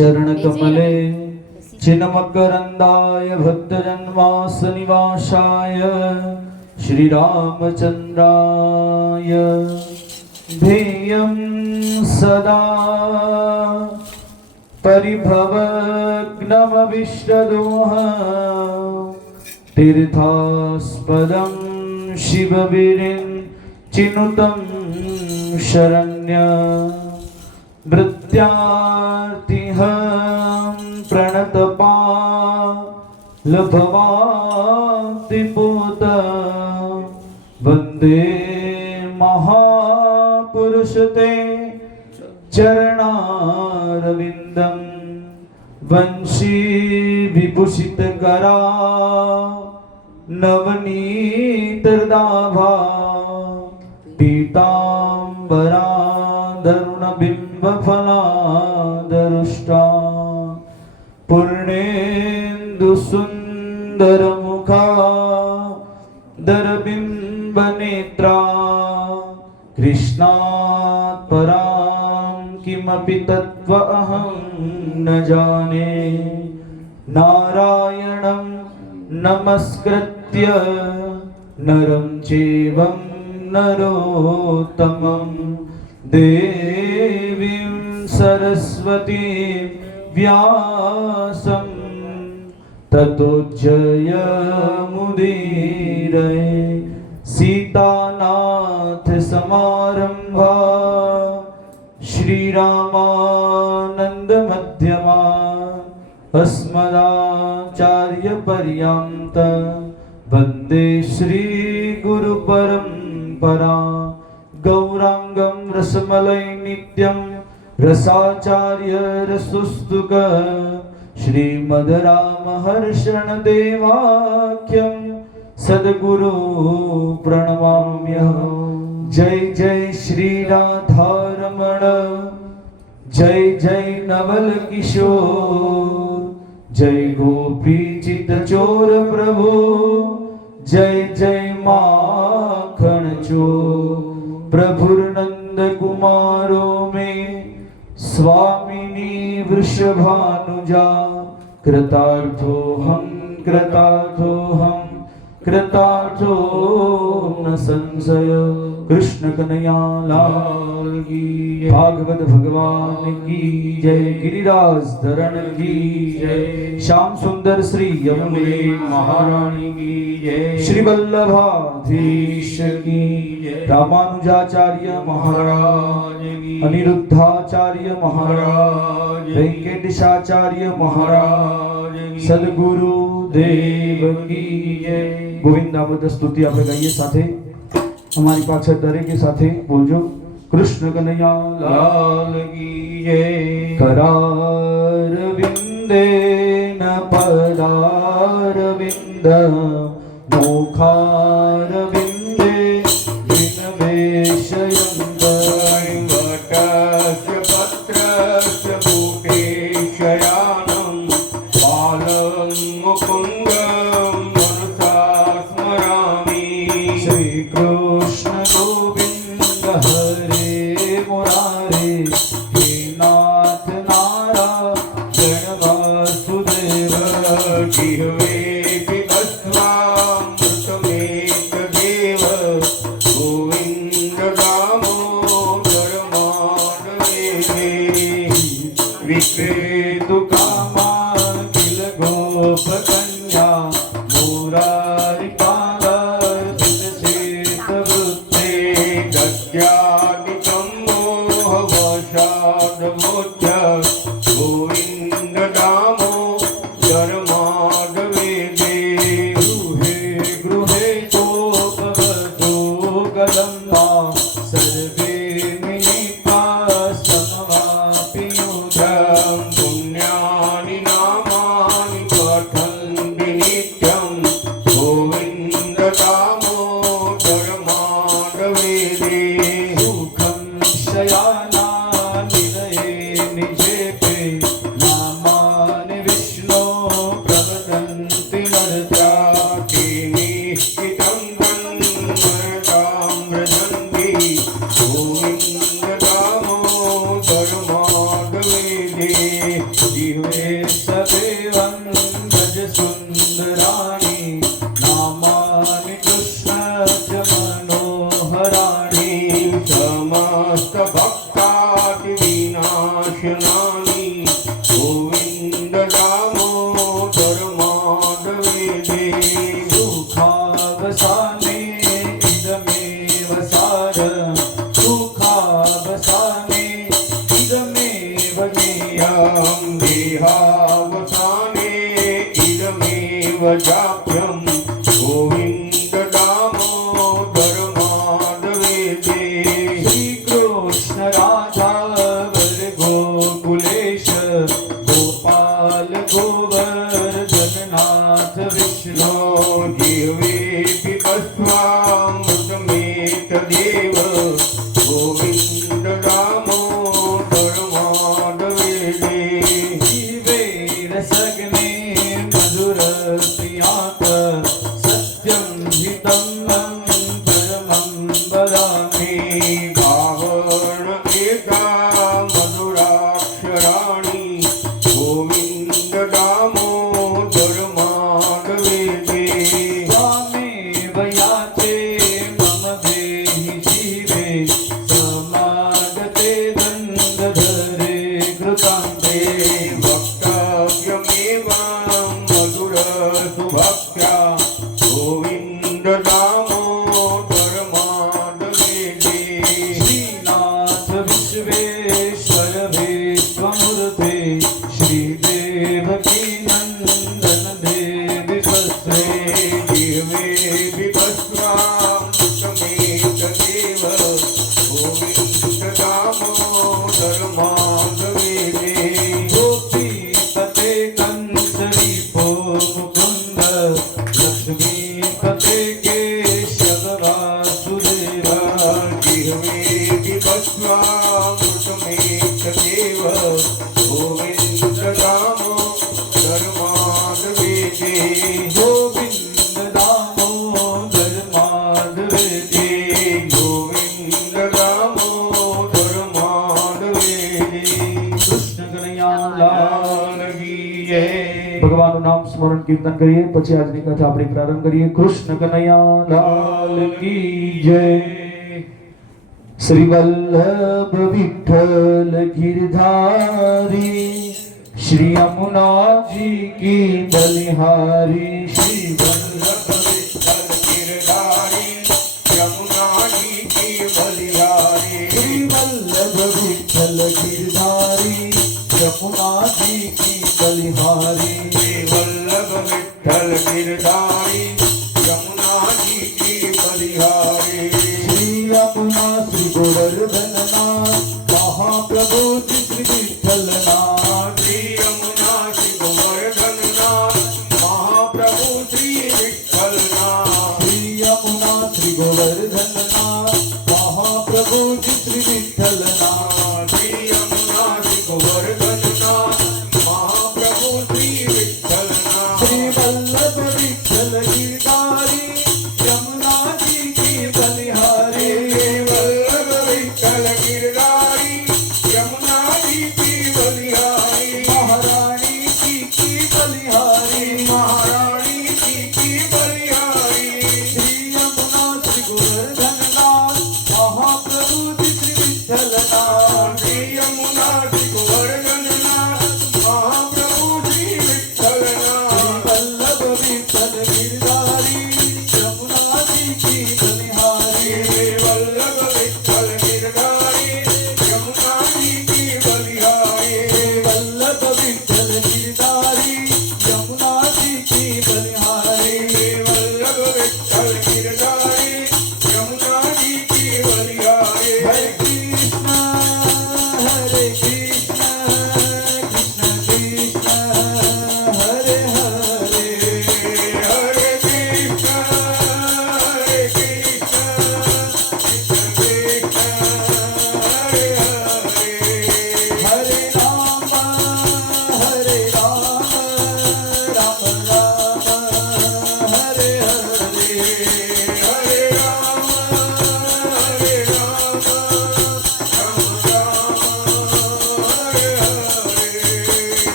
चरणकमले चिन्मकरन्दाय भक्तजन्मासनिवासाय श्रीरामचन्द्राय ध्येयं सदा परिभवग्नमविष्टदोहं तीर्थास्पदं शिववीरिञ्चिनुतं शरण्यं भृत्यार्तिहं प्रणतपालभवाब्धिपूत वन्दे महापुरुषते चरणारविन्दं वंशी विभूषितकरा नवनीतदाभा पीताम्बरा दरुणबिम्बफलादरुष्टा पूर्णेन्दुसुन्दरमुखा दरबिम्बनेत्रा कृष्णात् परां किमपि तत्त्वमहं न जाने नारायणं नमस्कृत्य नरं चैवं नरोत्तमं देवीं सरस्वतीं व्यासं ततो जयमुदीरये सीतानाथ समारंभा श्रीरामानंद मध्यमा अस्मदाचार्यपर्यन्त वन्दे श्री गुरु परंपरा गौरांगं रसमलै नित्यं रसाचार्य रसुस्तुक श्रीमद्रामहर्षण देवाख्यं सद्गुरु प्रणमाम्यहम्। जय जय श्री राधारमण, जय जय नवल किशोर, जय गोपी चित चोर प्रभु, जय जय माखन चोर। प्रभुर्नंद कुमारो में स्वामिनी वृषभानुजा, कृतार्थोऽहं कृतार्थोऽहं कृतार्थो न संशय। कृष्ण कन्हैया लाल की जय, भागवत भगवान की जय, गिरिराज धरण की जय, श्याम सुंदर श्री यमुने महारानी की जय, श्री वल्लभाधीश की जय, रामानुजाचार्य महाराज की, अनिरुद्धाचार्य महाराज, वेंकटेशाचार्य महाराज, सद्गुरु देव की जय। गोविंद नाम स्तुति આપણે ગાઈએ સાથે અમારી પાછળ દરેકે સાથે બોલજો કૃષ્ણ કનૈયા લાલ કી જય। करारविन्देन पदारविन्द मुखारविन्दे विनवेशयन्त वटस्य पत्रस्य भूते शयानं बालं मुकुन्दं मनसा स्मरामि। श्रीकृष्ण गोविन्द हरे मुरारे, हे नाथ नारायण वासुदेव, जिह्वे पिबस्वामृतमेकदेव, गोविन्द दामोदर माधवेति। विक्रेतुकामा किल गोपकन्या, मुरारिकालर्पितचेतवृत्ते, दद्यादिकं मोहवशादमोच्य, गोविन्द दामोदर माधवेति। गृहे गृहे तोपवतो कदम्बा, सर्वे मिलित्वा समवाप्युतं पुण्यानि જીવે સદેવં ગજ સુંદરાણી નામાનિ કૃષ્ણ ચ મનોહરાણી સમસ્ત ભક્તાદિ વિનાશનાની ગોવિંદ દામોદર માધવે સુખાવસાને ઇદમેવ સાર સુખાવસાને ઇદમેવ જ્ઞેયં દેહાવસાને ઇદમેવ જાપ્યં ગોવિંદ દામોદર માધવે શ્રી કૃષ્ણ રાધા વર ગોકુલેશ ગોપાલ ગોવર્ધનનાથ વિષ્ણુ જીવે पिबस्वामृतमेत देव गोविंद दामोदर माधवे जीवे रसग्ने मधुर प्रियात सत्यं हितं परमं वदामि भावर्ण एका मधुराक्षराणि गोविंद दामोदर माधवे त्वामेव याचे मम देहि जीवे समागते गन्धधरे कृतान्ते वक्तव्यमेवं मधुरसुभक्त्या गोविन्द दामोदर माधवे श्रीनाथ विश्वेश्वर विश्वमूर्ते श्रीदेवकी नन्दन देवि सस्रे जीवे पिबस्वामृतमेत देव गोविन्द दामोदर माधवे गोपीपते कंसरीपो मुकुन्द लक्ष्मीपते केशव वासुदेव जीवे पिबस्वामृतमेत देव गोविन्द दामोदर माधवे गोविन्द दामोदर माधवे गोविन्द दामोदर माधवे કૃષ્ણ કનૈયા લાલ કી જય ભગવાનનું નામ સ્મરણ કીર્તન કરીએ પછી આજની કથા આપણે પ્રારંભ કરીએ કૃષ્ણ કનૈયા લાલ કી જય શ્રી વલ્લભ વિઠ્ઠલ ગિરધારી श्री यमुना जी की बलिहारी श्री वल्लभ विठ्ठल गिरधारी यमुना जी की बलिहारी श्री वल्लभ विठ्ठल गिरधारी यमुना जी की बलिहारी श्री वल्लभ विठ्ठल गिरधारी यमुना जी की बलिहारी श्री यमुना श्री गोवर्धननाथ महाप्रभु श्री विठ्ठल नाथ श्री यमुना श्री गोवर्धननाथ महाप्रभु श्री विठ्ठल नाथ श्री यमुना श्री गोवर्धननाथ महाप्रभु श्री विठ्ठल नाथ श्री यमुना श्री गोवर्धननाथ महाप्रभु श्री विठ्ठल नाथ Shri Vallabh Vitthal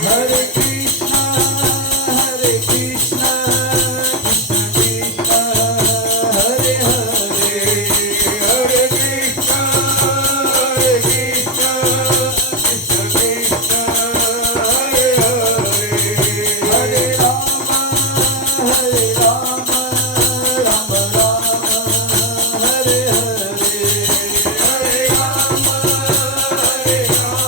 Hare Krishna, Hare Krishna, Krishna Krishna, Hare Hare, Hare Krishna, Hare Krishna, Krishna Krishna, Hare Hare, Hare Rama, Hare Rama, Rama Rama, Hare Hare, Hare Rama, Hare Rama,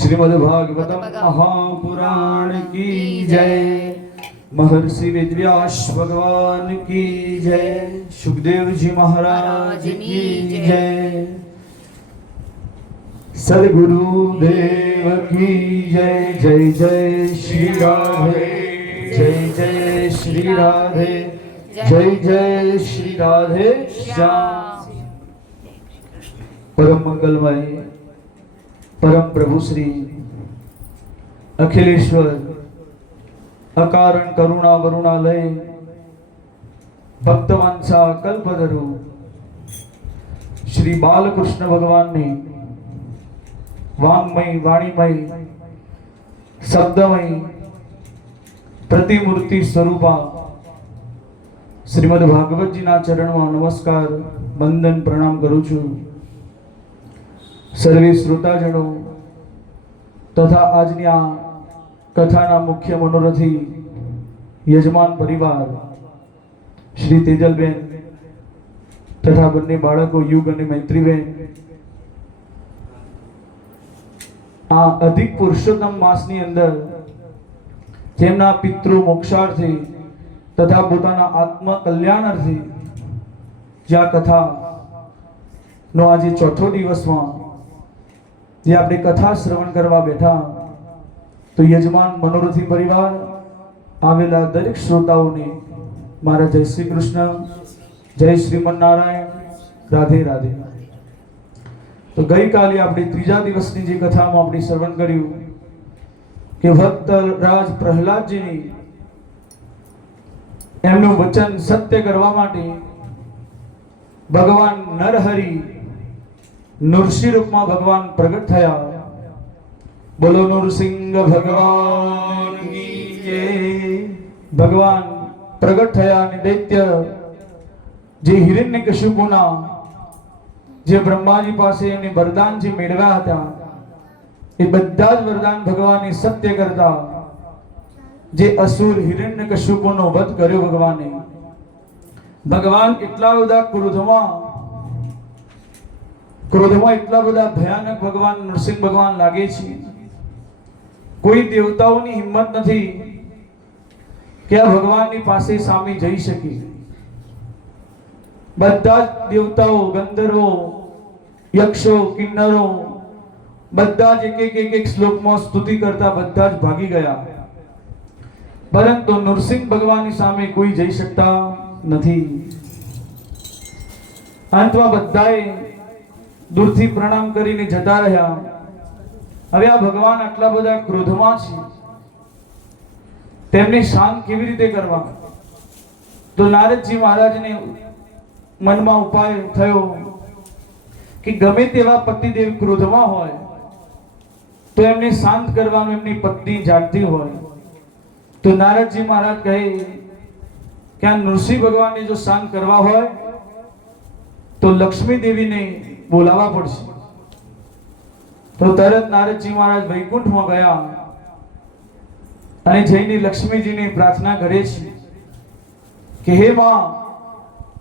Shrimad Bhagavatam Mahapuran की जय। महर्षि वेदव्यास भगवान की जय। सुखदेव जी महाराज की जय। सद्गुरु देव की जय। जय जय श्री राधे, जय जय श्री राधे, जय जय श्री राधे श्याम। परम मंगलमय परम प्रभु श्री अखिलेश्वर अकारण करुणा वरुणालय भक्तवांचा कल्पतरू श्री बालकृष्ण भगवान ने वांगमय वाणीमय शब्दमय प्रतिमूर्ति स्वरूपा श्रीमद् भागवत जी ना चरण में नमस्कार वंदन प्रणाम करू छू। सर्वे श्रोताजनो तथा आजनी आ कथाना मुख्य मनोरथी यजमान परिवार श्री तेजलबेन तथा बन्ने बाळको युग અને મૈત્રીબેન आ अधिक पुरुषोत्तम मासनी अंदर જેમના પિતૃ મોક્ષાર્થે તથા પોતાના આત્મ કલ્યાણાર્થે જે આ કથા નો આજે ચોથો દિવસમાં જે આપણે કથા શ્રવણ કરવા બેઠા તો યજમાન મનોરથી પરિવાર આવેલા દરેક શ્રોતાઓને મારા જય શ્રી કૃષ્ણ, જય શ્રીમન નારાયણ, રાધે રાધે। તો ગઈકાલે આપણે ત્રીજા દિવસની જે કથામાં આપણે શ્રવણ કર્યું કે ભક્ત રાજ પ્રહલાદજીની એમનું વચન સત્ય કરવા માટે ભગવાન નરહરિ નૃસિંહ રૂપમાં ભગવાન પ્રગટ થયા। બોલો નૃસિંહ ભગવાન की जय। ભગવાન પ્રગટ થયા અને દૈત્ય જે હિરણ્યકશિપુના જે બ્રહ્માજી પાસે એમને વરદાન જે મેળવ્યા હતા એ બધા જ વરદાન ભગવાને સત્ય કરતા જે અસુર હિરણ્યકશિપુનો વધ કર્યો ભગવાને। ભગવાન એટલા બધા ક્રોધમાં એટલા બધા ભયાનક ભગવાન નૃસિંહ ભગવાન લાગે છે કોઈ દેવતાઓની હિંમત નથી કે આ ભગવાનની પાસે સામે જઈ શકે. બધા જ દેવતાઓ, ગંધર્વો, યક્ષો, કિન્નરો બધા જ એક શ્લોકમાં સ્તુતિ કરતા બધા જ ભાગી ગયા, પરંતુ નૃસિંહ ભગવાનની સામે કોઈ જઈ શકતા નથી. અંતમાં બધાએ દૂરથી પ્રણામ કરીને જતા રહ્યા. હવે આ ભગવાન આટલા બધા ક્રોધમાં છે, તેમને શાંત કેવી રીતે કરવા? તો નારદજી મહારાજને મનમાં ઉપાય થયો કે ગમે તેવા પતિદેવ ક્રોધમાં હોય તો એમને શાંત કરવાનું એમની પત્ની જાણતી હોય. તો નારદજી મહારાજ કહે કે આ નૃસિંહ ભગવાનને જો શાંત કરવા હોય તો લક્ષ્મી દેવીને બોલાવવા પડશે. તો તરત નારદજી મહારાજ વૈકુંઠમાં ગયા અને જઈને લક્ષ્મીજીને પ્રાર્થના કરે છે કે હે માં,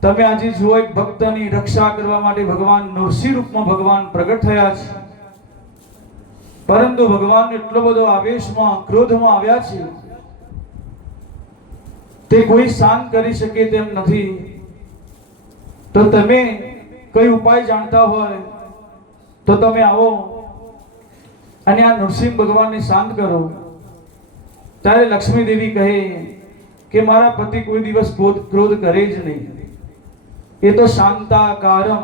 તમે આજે જુઓ એક ભક્તની રક્ષા કરવા માટે ભગવાન નૃસિંહ રૂપમાં ભગવાન પ્રગટ થયા છે, પરંતુ ભગવાન એટલો બધો આવેશમાં, ક્રોધમાં આવ્યા છે, તે કોઈ શાંત કરી શકે તેમ નથી. તો તમે કઈ ઉપાય જાણતા હોય તો તમે આવો અને આ નૃસિંહ ભગવાનને શાંત કરો. ત્યારે લક્ષ્મી દેવી કહે કે મારા પતિ કોઈ દિવસ ક્રોધ કરે જ નહીં, એ તો શાંતાકારમ,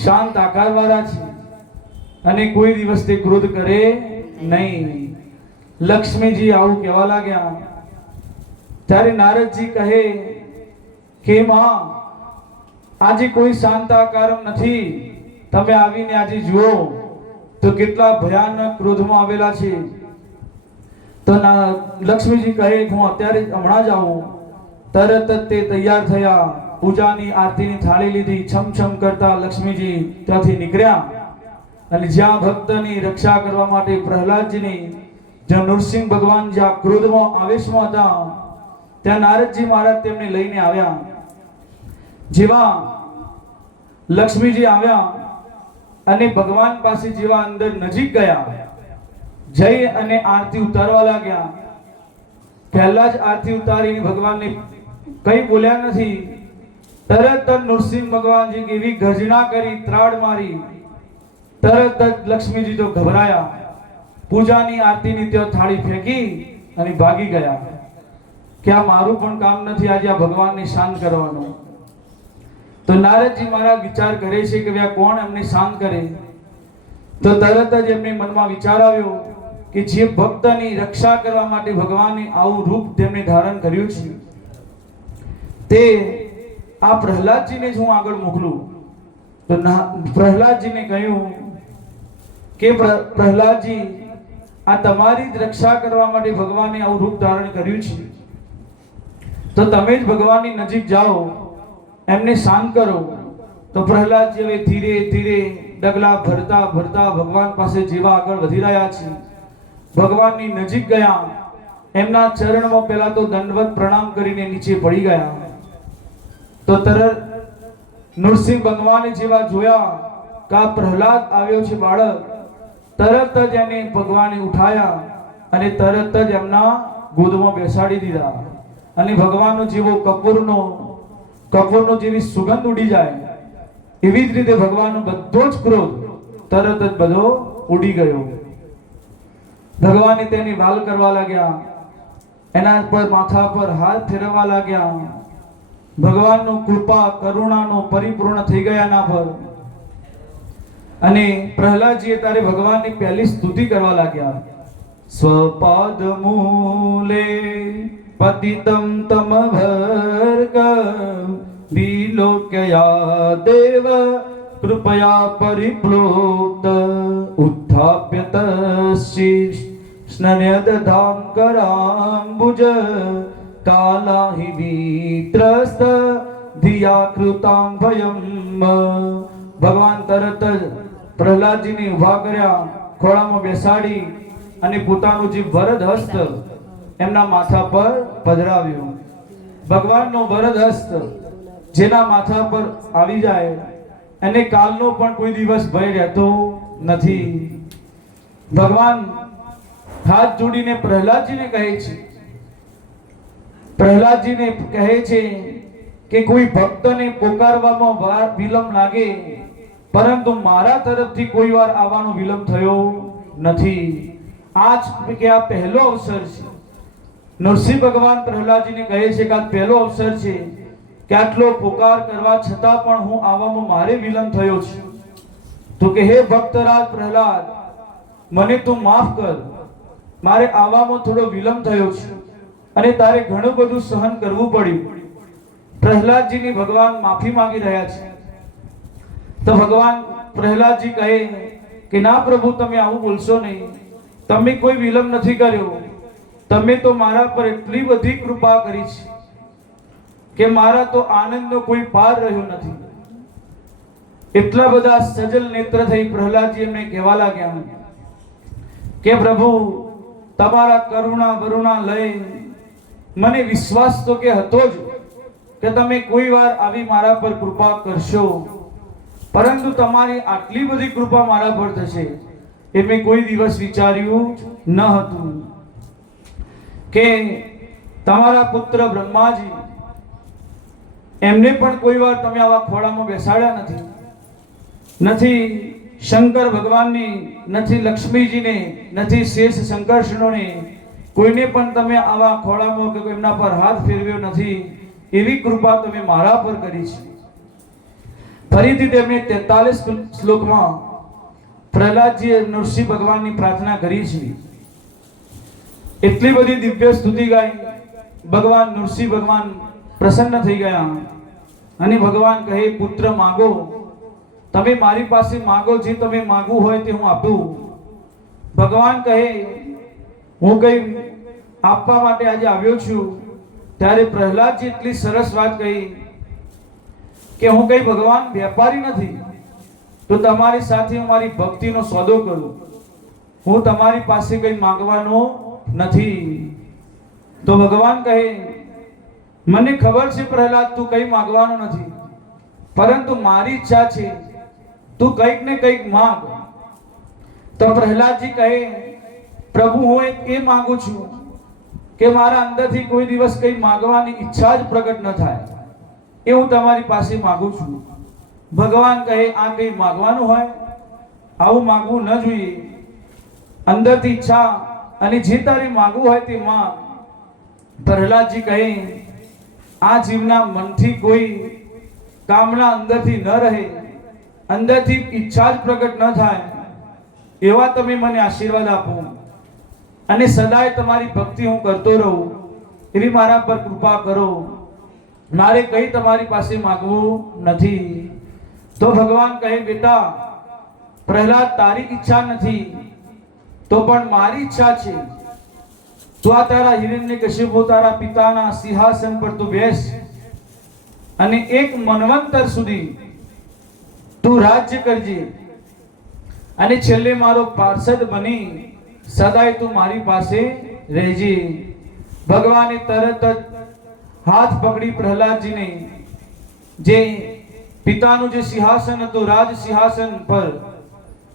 શાંત આકાર વાળા છે અને કોઈ દિવસ તે ક્રોધ કરે નહીં. લક્ષ્મીજી આવું કહેવા લાગ્યા. ત્યારે નારદજી કહે કે માં, આજે કોઈ શાંતાકારમ નથી, તમે આવીને આજે જુઓ તો કેટલા ભયાનક ક્રોધમાં આવેલા છે. તો લક્ષ્મીજી કહે હું અત્યારે હમણાં જ આવું. તરત જ તે તૈયાર થયા, પૂજાની આરતીની થાળી લીધી, છમ કરતા લક્ષ્મીજી ત્યાંથી નીકળ્યા અને જ્યાં ભક્તની રક્ષા કરવા માટે પ્રહલાદજીની, જ્યાં નૃસિંહ ભગવાન જ્યાં ક્રોધમાં આવેશમાં હતા, ત્યાં નારદજી મહારાજ તેમને લઈને આવ્યા. જેવા લક્ષ્મીજી આવ્યા અને ભગવાન પાસે જેવા અંદર નજીક ગયા, જઈ અને આરતી ઉતારવા લાગ્યા. પહેલા જ આરતી ઉતારીને ભગવાનને કઈ બોલ્યા નથી, તરત જ નૃસિંહ ભગવાનજી એવી ગર્જના કરી, ત્રાડ મારી, તરત જ લક્ષ્મીજી તો ગભરાયા, પૂજાની આરતીની ત્યાં થાળી ફેંકી અને ભાગી ગયા કે આ મારું પણ કામ નથી આજે આ ભગવાનને શાંત કરવાનું. તો નારદજી મહારાજ વિચાર કરે છે કે આ કોણ એમને શાંત કરે? તો તરત જ એમને મનમાં વિચાર આવ્યો કે જે ભક્તની રક્ષા કરવા માટે ભગવાને આવું રૂપ તેમને ધારણ કર્યું છે, તે આ પ્રહલાદજીને જ હું આગળ મોકલું. તો પ્રહલાદજીને કહ્યું કે પ્રહલાદજી, આ તમારી જ રક્ષા કરવા માટે ભગવાને આવું રૂપ ધારણ કર્યું છે, તો તમે જ ભગવાનની નજીક જાઓ, એમને શાંત કરો. તો પ્રહલાદજી હવે ધીરે ધીરે ડગલા ભરતા ભરતા ભગવાન પાસે જેવા આગળ વધી રહ્યા છે, ભગવાનની નજીક ગયા, એમના ચરણમાં પહેલા તો દંડવત પ્રણામ કરીને નીચે પડી ગયા. તો તરત નૃસિંહ ભગવાને જેવા જોયા કે આ પ્રહલાદ આવ્યો છે બાળક, તરત જ એને ભગવાને ઉઠાયા અને તરત જ એમના ગોદમાં બેસાડી દીધા. અને ભગવાનનો જેવો કપૂરનો જેવી સુગંધ ઉડી જાય, એવી જ રીતે ભગવાનનો બધો જ ક્રોધ તરત જ બધો ઉડી ગયો. ભગવાને તેની વાલ કરવા લાગ્યા, એના પર માથા પર હાથ ફેરવવા લાગ્યા. ભગવાનનું કૃપા કરુણાનો પરિપૂર્ણ થઈ ગયા એના પર. અને પ્રહલાદજીએ તારે ભગવાનની પહેલી સ્તુતિ કરવા લાગ્યા. સ્વપાદ મૂલે પતિતમ તમ ભર્ગ વિલોક્યા દેવ કૃપયા પરિપ્લોત ઉત્થાપ્ય તસ્યિષ્ણન્યદધામ કરાંબુજ કાલાહિ વિત્રસ્ત ધિયાકૃતાં ભયમ. ભગવાન તરત જ પ્રહલાદજીને ઉભા કર્યા, ખોળામાં બેસાડી અને પોતાનું જે વરદ હસ્ત એમના માથા પર પધરાવ્યું. ભગવાનનો વરદ હસ્ત જેના માથા પર આવી જાય એને કાલનો પણ કોઈ દિવસ ભય રહેતો નથી. ભગવાન હાથ જોડીને પ્રહલાદજીને કહે છે, પ્રહલાદજીને કહે છે કે કોઈ ભક્તને પોકારવામાં વિલંબ લાગે, પરંતુ મારા તરફથી કોઈ વાર આવવાનો વિલંબ થયો નથી. આજ કે આ પહેલો અવસર છે. નરસિંહ ભગવાન પ્રહલાદજીને કહે છે કે આ પહેલો અવસર છે કે આટલો પોકાર કરવા છતાં પણ હું આવવામાં મારે વિલંબ થયો છે. તો કે હે ભક્તરાજ પ્રહલાદ, મને તું માફ કર, મારે આવવામાં થોડો વિલંબ થયો છે અને તારે ઘણું બધું સહન કરવું પડ્યું. પ્રહલાદજીની ભગવાન માફી માંગી રહ્યા છે. તો ભગવાન પ્રહલાદજી કહે કે ના પ્રભુ, તમે આવું બોલશો નહીં. તમે કોઈ વિલંબ નથી કર્યો. તમે તો મારા પર એટલી બધી કૃપા કરી છે કે મારા તો આનંદનો કોઈ પાર રહ્યો નથી. એટલા બધા સજલ નેત્ર થઈ પ્રહલાદજી એમને કહેવા લાગ્યા કે પ્રભુ, તમારા કરુણા વરુણા લઈ મને વિશ્વાસ તો કે હતો જ કે તમે કોઈ વાર આવી મારા પર કૃપા કરશો, પરંતુ તમારી આટલી બધી કૃપા મારા પર થશે એ મેં કોઈ દિવસ વિચાર્યું ન હતું. કે તમારા પુત્ર બ્રહ્માજી, એમને પણ કોઈ વાર તમે આવા ખોળામાં બેસાડ્યા નથી. નથી શંકર ભગવાનની, નથી લક્ષ્મીજીને, નથી શેષ શંકરષ્ણોને, કોઈને પણ તમે આવા ખોળામાં કે એમના પર હાથ ફેરવ્યો નથી. એવી કૃપા તમે મારા પર કરી છે. ફરીથી તેમણે 43 શ્લોકમાં પ્રહલાદજીએ નરસિંહ ભગવાનની પ્રાર્થના કરી છે. એટલી બધી દિવ્ય સ્તુતિ ગાઈ. ભગવાન નરસિંહ ભગવાન પ્રસન્ન થઈ ગયા અને ભગવાન કહે, પુત્ર માગો, તમે મારી પાસે માગો, જે તમે માગવું હોય તે હું આપું. ભગવાન કહે, હું કઈ આપવા માટે આજે આવ્યો છું. ત્યારે પ્રહલાદજી એટલી સરસ વાત કહી કે હું કઈ ભગવાન વેપારી નથી, તો તમારી સાથે હું મારી ભક્તિનો સોદો કરું. હું તમારી પાસે કઈ માંગવાનો નથી. તો ભગવાન કહે, મને ખબર છે પ્રહલાદ, તું કઈ માંગવાનો નથી, પરંતુ મારી ઈચ્છા છે તું કંઈક ને કંઈક માંગ. તો પ્રહલાદજી કહે, પ્રભુ, હું એ માંગુ છું કે મારા અંદરથી કોઈ દિવસ કઈ માંગવાની ઈચ્છા જ પ્રગટ ન થાય, એ હું તમારી પાસે માંગુ છું. ભગવાન કહે, આ કઈ માંગવાનું હોય? આવું માંગવું ન જોઈએ. અંદરથી ઈચ્છા અને જે તારે માંગવું હોય તે માંગ. પ્રહલાદજી કહે, આ જીવના મનથી કોઈ કામના અંદરથી ન રહે, અંદરથી ઈચ્છા જ પ્રગટ ન થાય, એવા તમે મને આશીર્વાદ આપો અને સદાય તમારી ભક્તિ હું કરતો રહું, એવી મારા પર કૃપા કરો. મારે કઈ તમારી પાસે માંગવું નથી. તો ભગવાન કહે, બેટા પ્રહલાદ, તારી ઈચ્છા નથી તો પણ મારી ઈચ્છા છે. તું આ તારા હિરણ્યકશિપુ, તારા પિતાના સિંહાસન પર તું બેસ અને એક મન્વંતર સુધી તું રાજ્ય કરજે અને છેલ્લે મારો પાર્ષદ બની સદાય તું મારી પાસે રહેજે. ભગવાને તરત જ હાથ પકડી પ્રહલાદજીને, જે પિતાનું જે સિંહાસન હતું, રાજ સિંહાસન પર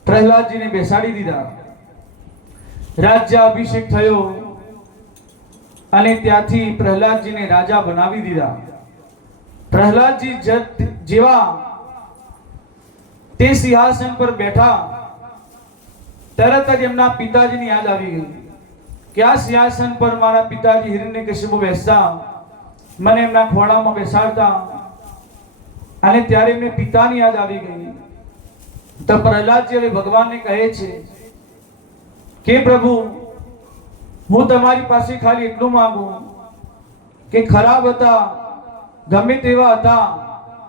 પ્રહલાદજીને બેસાડી દીધા. રાજ્યાભિષેક થયો અને ત્યાંથી પ્રહલાદજીને રાજા બનાવી દીધા. પ્રહલાદજી જેવા તે સિંહાસન પર બેઠા, તરત જ એમના પિતાજીની યાદ આવી ગઈ કે આ સિંહાસન પર મારા પિતાજી હિરણ્યકશિપુ બેસતા, મને એમના ખોળામાં બેસાડતા, અને ત્યારે એમને પિતાની યાદ આવી ગઈ. તો પ્રહલાદજી હવે ભગવાનને કહે છે કે પ્રભુ, હું તમારી પાસે ખાલી એટલું માંગુ કે ખરાબ હતા, ગમે તેવા હતા,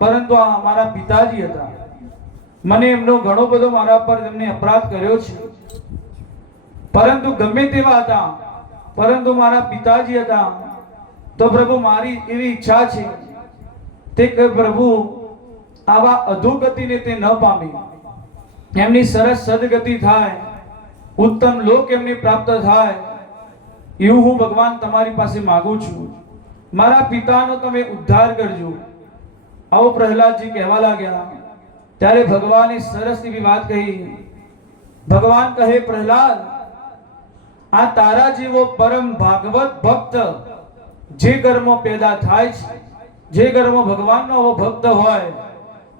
પરંતુ આ મારા પિતાજી હતા. મને એમનો ઘણો બધો મારા પર એમને અપરાધ કર્યો છે, પરંતુ ગમે તેવા હતા, પરંતુ મારા પિતાજી હતા. તો પ્રભુ, મારી એવી ઈચ્છા છે તે કે પ્રભુ, આવા અધોગતિને તે ન પામે, એમની સરસ સદગતિ થાય, ઉત્તમ લોક એમને પ્રાપ્ત થાય, એવું હું ભગવાન તમારી પાસે માંગુ છું. મારા પિતાનો તમે ઉદ્ધાર કરજો. આવો પ્રહલાદજી કહેવા લાગ્યા. ત્યારે ભગવાને સરસ એવી વાત કહી. ભગવાન કહે, પ્રહલાદ, આ તારા જેવો પરમ ભાગવત ભક્ત જે ઘરમાં પેદા થાય છે, જે ઘરમાં ભગવાનનો આવો ભક્ત હોય,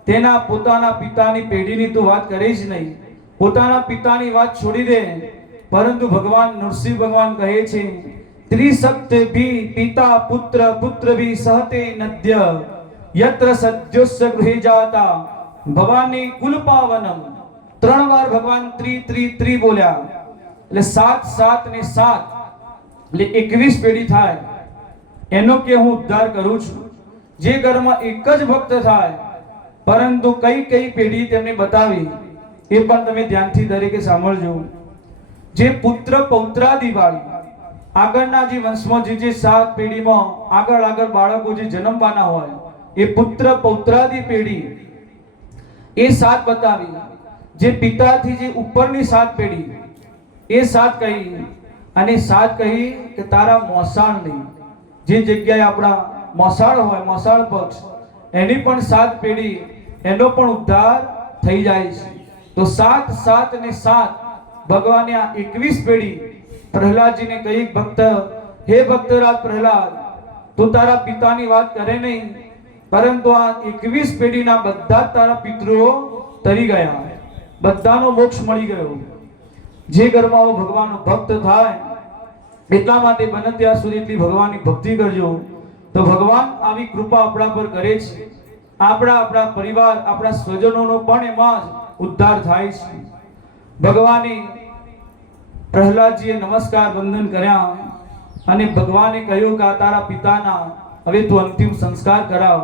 તેના પોતાના પિતાની પેઢીની તું વાત કરીશ નહીં, પોતાના પિતાની વાત છોડી દે. પરંતુ ભગવાન નરસિંહ ભગવાન કહે છે, ત્રિસત્ય ભી પિતા પુત્ર પુત્ર ભી સહતે નદ્ય યત્ર સદ્યોસ્ય ગૃહે જાતા ભવાની કુલપાવનમ. 3 વાર ભગવાન ત્રી બોલ્યા એટલે 7 7 ને 7 એટલે 21 પેઢી થાય. એનો કે હું ઉદ્ધાર કરું છું. જે ઘરમાં એક જ ભક્ત થાય, પરંતુ કઈ કઈ પેઢી તેમને બતાવી એ પણ તમે ધ્યાનથી દરેકે સાંભળજો. જે પુત્ર પૌત્રાદિ વાળી આગળના જે વંશમાં જે 7 પેઢીમાં આગળ બાળકો જે જન્મવાના હોય, એ પુત્ર પૌત્રાદિ પેઢી એ 7 બતાવી. જે પિતાથી જે ઉપરની 7 પેઢી એ 7 કહી, અને 7 કહી કે તારા મોસાળ નહીં, જે જગ્યાએ આપણા મોસાળ હોય, મોસાળ પક્ષ, એની પણ 7 પેઢી, એનો પણ ઉદ્ધાર થઈ જાય છે. તો 7 7 ને 7 ભગવાને આ 21 પેઢી પ્રહલાદજીને કહી, ભક્ત હે ભક્તરાજ પ્રહલાદ, તું તારા પિતાની વાત કરે નહીં, પરંતુ આ 21 પેઢીના બધા તારા પિતૃઓ તરી ગયા, બધાનો મોક્ષ મળી ગયો. જે ઘરમાં ભગવાનનો ભક્ત થાય, એટલા માટે બને ત્યાં સુધી એટલી ભગવાનની ભક્તિ કરજો, તો ભગવાન આવી કૃપા આપણા પર કરે છે. આપણા પરિવાર, આપણા સ્વજનોનો પણ એમાં જ ઉદ્ધાર થાય છે. ભગવાને પ્રહલાદજીએ નમસ્કાર વંદન કર્યા અને ભગવાને કહ્યું કે આ તારા પિતાના હવે તું અંતિમ સંસ્કાર કરાવ.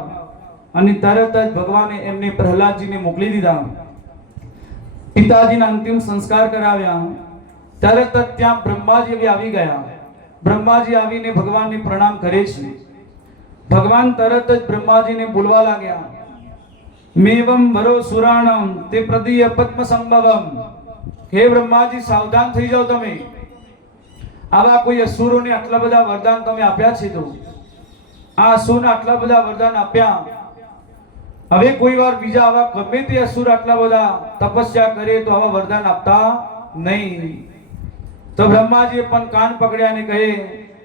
અને તરત જ ભગવાને એમને પ્રહલાદજીને મોકલી દીધા. પિતાજીના અંતિમ સંસ્કાર કરાવ્યા. તરત જ ત્યાં બ્રહ્માજી આવી ગયા. બ્રહ્માજી આવીને ભગવાનને પ્રણામ કરે છે. ભગવાન તરત જ બ્રહ્માજીને બોલવા લાગ્યા, મેવમ વરો સુરાણમ તે પ્રદીય પદ્મ સંભવમ. હે બ્રહ્માજી, સાવધાન થઈ જાઓ તમે. આવા કોઈ અસુરોને આટલા બધા વરદાન તમે આપ્યા છે, તો આ અસુરને આટલા બધા વરદાન આપ્યા, હવે કોઈ વાર બીજા આવા ગમે તે અસુર આટલા બધા તપસ્યા કરે તો આવા વરદાન આપતા નહીં. તો બ્રહ્માજીએ પણ કાન પકડ્યા અને કહે,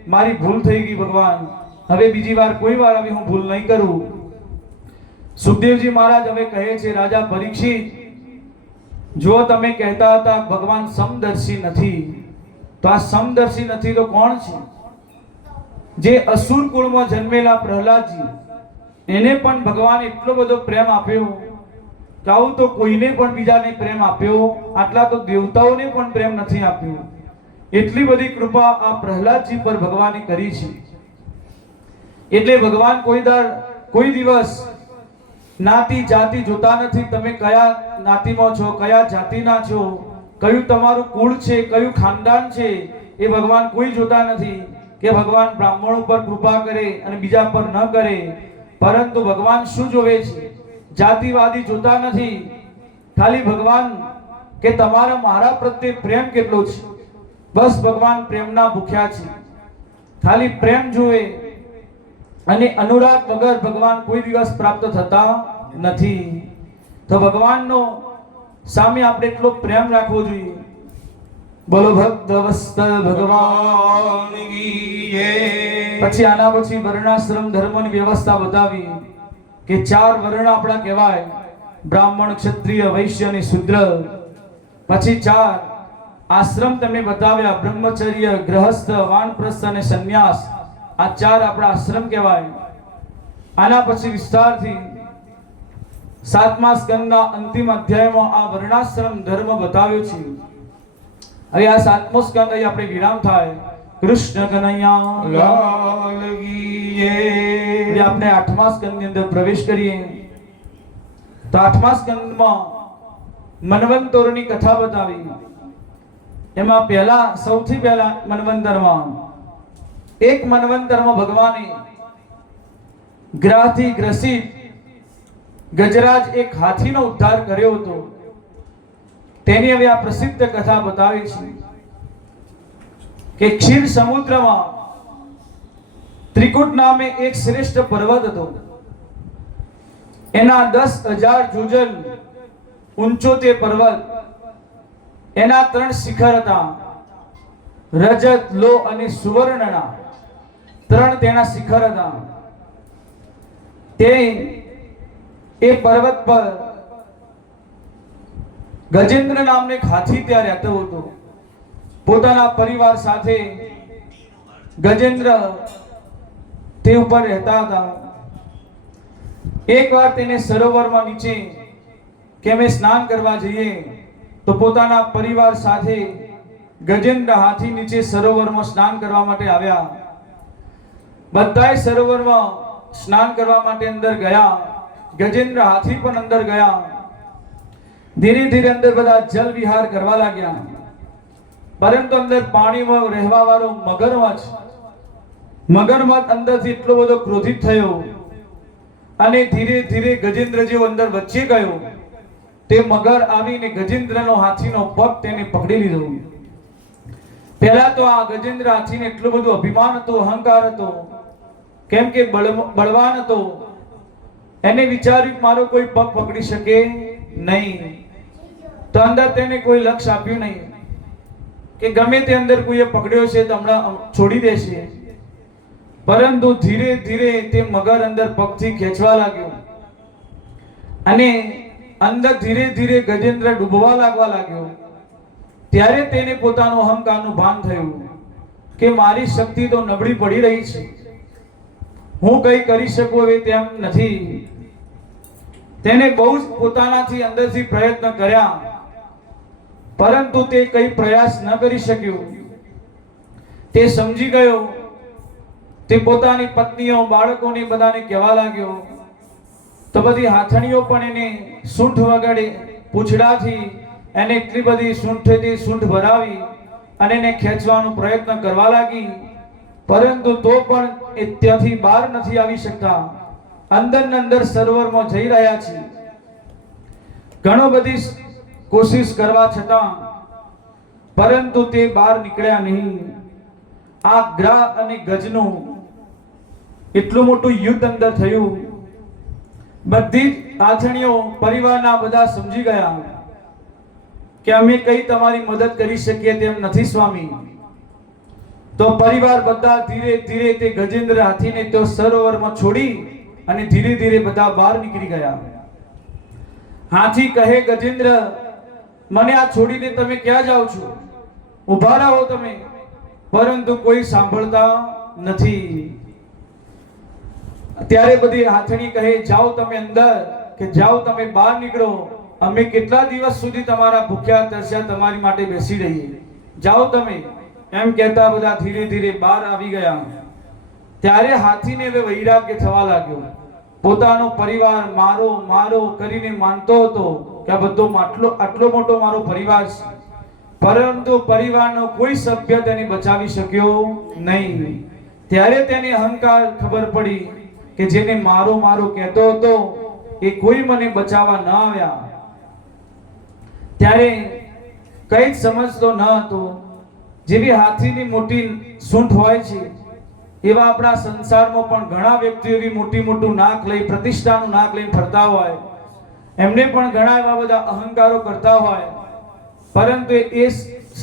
મારી ભૂલ થઈ ગઈ ભગવાન, હવે બીજી વાર કોઈ વાર આવી હું ભૂલ નહીં કરું. સુખદેવજી મહારાજ હવે કહે છે, રાજા પરીક્ષિત, જો તમે કહેતા હતા ભગવાન સમદર્શી નથી, તો આ સમદર્શી નથી તો કોણ છે? જે અસુર કુળમાં જન્મેલા પ્રહલાદજી, એને પણ ભગવાન એટલો બધો પ્રેમ આપ્યો કે આવું તો કોઈને પણ બીજાને પ્રેમ આપ્યો, આટલા તો દેવતાઓને પણ પ્રેમ નથી આપ્યો. એટલી બધી કૃપા આ પ્રહલાદજી પર ભગવાને કરી છે. એટલે ભગવાન કોઈ દિવસ જ્ઞાતિ જાતિ જોતા નથી. તમે કયા જ્ઞાતિમાં છો, કયા જાતિના છો, કયું તમારું કુળ છે, કયું ખાનદાન છે, એ ભગવાન કોઈ જોતા નથી. કે ભગવાન બ્રાહ્મણ ઉપર કૃપા કરે અને બીજા પર ન કરે, પરંતુ ભગવાન શું જોવે છે? જાતિવાદી જોતા નથી. ખાલી ભગવાન કે તમારા મારા પ્રત્યે પ્રેમ કેટલો છે, બસ ભગવાન પ્રેમના ભૂખ્યા છે. ખાલી પ્રેમ જોવે, અને અનુરાગ વગર ભગવાન કોઈ દિવસ પ્રાપ્ત થતા નથી. તો ભગવાનનો સામે આપણે એટલો પ્રેમ રાખવો જોઈએ. બોલો ભક્ત વત્સલ ભગવાન કી જય. પછી આના પછી વર્ણાશ્રમ ધર્મની વ્યવસ્થા બતાવી કે 4 વર્ણ આપણા કહેવાય, બ્રાહ્મણ, ક્ષત્રિય, વૈશ્ય અને શૂદ્ર. પછી 4 આશ્રમ તમને બતાવ્યા, બ્રહ્મચર્ય, ગૃહસ્થ, વાનપ્રસ્થ અને સંન્યાસ. આ 4 આપણા આશ્રમ કહેવાય. આના પછી વિસ્તારથી 7મા સ્કંદના અંતિમ અધ્યાયમાં આ વર્ણાશ્રમ ધર્મ બતાવ્યો છે. હવે આ 7મો સ્કંદ અહીં આપણે વિરામ થાય. કૃષ્ણ કનૈયા લાલ કી જય. આપણે 8મા સ્કંદની અંદર પ્રવેશ કરીએ. તો 8મા સ્કંદમાં મન્વંતરોની કથા બતાવી. એમાં સૌથી પહેલા મન્વંતરમાં એક મન્વંતરમાં ભગવાને ગ્રહથી ગ્રસિત ગજરાજ એક હાથીનો ઉદ્ધાર કર્યો હતો. તેની હવે આ પ્રસિદ્ધ કથા બતાવી છે કે ક્ષીર સમુદ્રમાં ત્રિકૂટ નામે એક શ્રેષ્ઠ પર્વત હતો. એના 10,000 જોજન ઊંચો તે પર્વત. એના 3 શિખર હતા. રજત, લોહ અને સુવર્ણના 3 તેના શિખર હતા. તે એ પર્વત પર ગજેન્દ્ર નામનો એક હાથી ત્યાં રહેતો હતો. પોતાના પરિવાર સાથે ગજેન્દ્ર તે ઉપર રહેતા હતા. એકવાર તેને સરોવરમાં નીચે કે અમે સ્નાન કરવા જઈએ તો પોતાના પરિવાર સાથે ગજેન્દ્ર હાથી નીચે સરોવરમાં સ્નાન કરવા માટે આવ્યા. બધાએ સરોવરમાં સ્નાન કરવા માટે અંદર ગયા. ગજેન્દ્ર હાથી પણ અંદર ગયા. ધીરે ધીરે અંદર બધા જલ વિહાર કરવા લાગ્યા. પરંતુ અંદર પાણીમાં રહેવા વાળો મગરમચ્છ અંદરથી એટલો બધો ક્રોધિત થયો અને ધીરે ધીરે ગજેન્દ્ર જેવો અંદર વચ્ચે ગયો. તે મગર આવીને ગજેન્દ્રનો હાથીનો પગ તેને પકડી લીધો. પહેલા તો આ ગજેન્દ્ર હાથીને એટલું બધું અભિમાન હતું, અહંકાર હતો, કેમ કે બળવાન હતો. એને વિચાર્યું મારો કોઈ પગ પકડી શકે નહીં. તો અંદર તેને કોઈ લક્ષ્ય આપ્યું નહીં કે ગમે તે અંદર કોઈએ પકડ્યો છે તો હમણાં છોડી દેશે. પરંતુ ધીરે ધીરે તે મગર અંદર પગથી ખેંચવા લાગ્યો અને અંદર ધીરે ધીરે ગજેન્દ્ર ડૂબવા લાગ્યો. ત્યારે તેને પોતાનો અહંકારનું ભાન થયું કે મારી શક્તિ તો નબળી પડી રહી છે, હું કંઈ કરી શકું હવે તેમ નથી. તેને બહુ જ પોતાનાથી અંદરથી પ્રયત્ન કર્યા, પરંતુ તે કંઈ પ્રયાસ ન કરી શક્યો. તે સમજી ગયો. તે પોતાની પત્નીઓ, બાળકોને બધાને કહેવા લાગ્યો. તો બધી હાથણીઓ પણ એને સૂંઠ વગાડે, પૂંછડાથી એને એટલી બધી સૂંઠથી સૂંઠ ભરાવી અને એને ખેંચવાનો પ્રયત્ન કરવા લાગી. પરંતુ તો પણ એ ત્યાંથી બહાર નથી આવી શકતા. અંદર ને અંદર સરોવરમાં જઈ રહ્યા છે. ઘણો બધી કોશિશ કરવા છતાં પરંતુ તે બહાર નીકળ્યા નહીં. આ ગ્રહ અને ગજનું એટલું મોટું યુદ્ધ અંદર થયું. બધી હાથણીઓ પરિવારના બધા સમજી ગયા કે અમે કઈ તમારી મદદ કરી શકીએ તેમ નથી સ્વામી. તો પરિવાર બધા ધીરે ધીરે તે ગજેન્દ્ર હાથીને તો સરોવરમાં છોડી અને ધીરે ધીરે બધા બહાર નીકળી ગયા. હાથી કહે, ગજેન્દ્ર મને આ છોડીને તમે ક્યાં જાઓ છો? ઊભા રહો તમે. પરંતુ કોઈ સાંભળતા નથી. ત્યારે બધી હાથણી કહે, જાઓ તમે અંદર, કે જાઓ તમે બહાર નીકળો. અમે કેટલા દિવસ સુધી તમારા ભૂખ્યા તરસ્યા તમારી માટે બેસી રહીએ, જાઓ તમે. એમ કહેતા બધા ધીરે ધીરે બહાર આવી ગયા. ત્યારે હાથીને હવે વૈરાગ્ય થવા લાગ્યો. પોતાનો પરિવાર મારો મારો કરીને માનતો હતો કે આ બધો આટલો મોટો મારો પરિવાર છે, પરંતુ પરિવારનો કોઈ સભ્ય તેને બચાવી શક્યો નહીં. ત્યારે તેને અહંકાર ખબર પડી કે જેને મારો મારો કહેતો હતો એ કોઈ મને બચાવવા ન આવ્યા. ત્યારે કઈ જ સમજતો ન હતો. જેવી હાથીની મોટી સૂંઠ હોય છે એવા આપણા સંસારમાં પણ ઘણા વ્યક્તિઓ એવી મોટું નાક લઈ, પ્રતિષ્ઠાનું નાક લઈને ફરતા હોય. એમને પણ ઘણા એવા બધા અહંકારો કરતા હોય, પરંતુ એ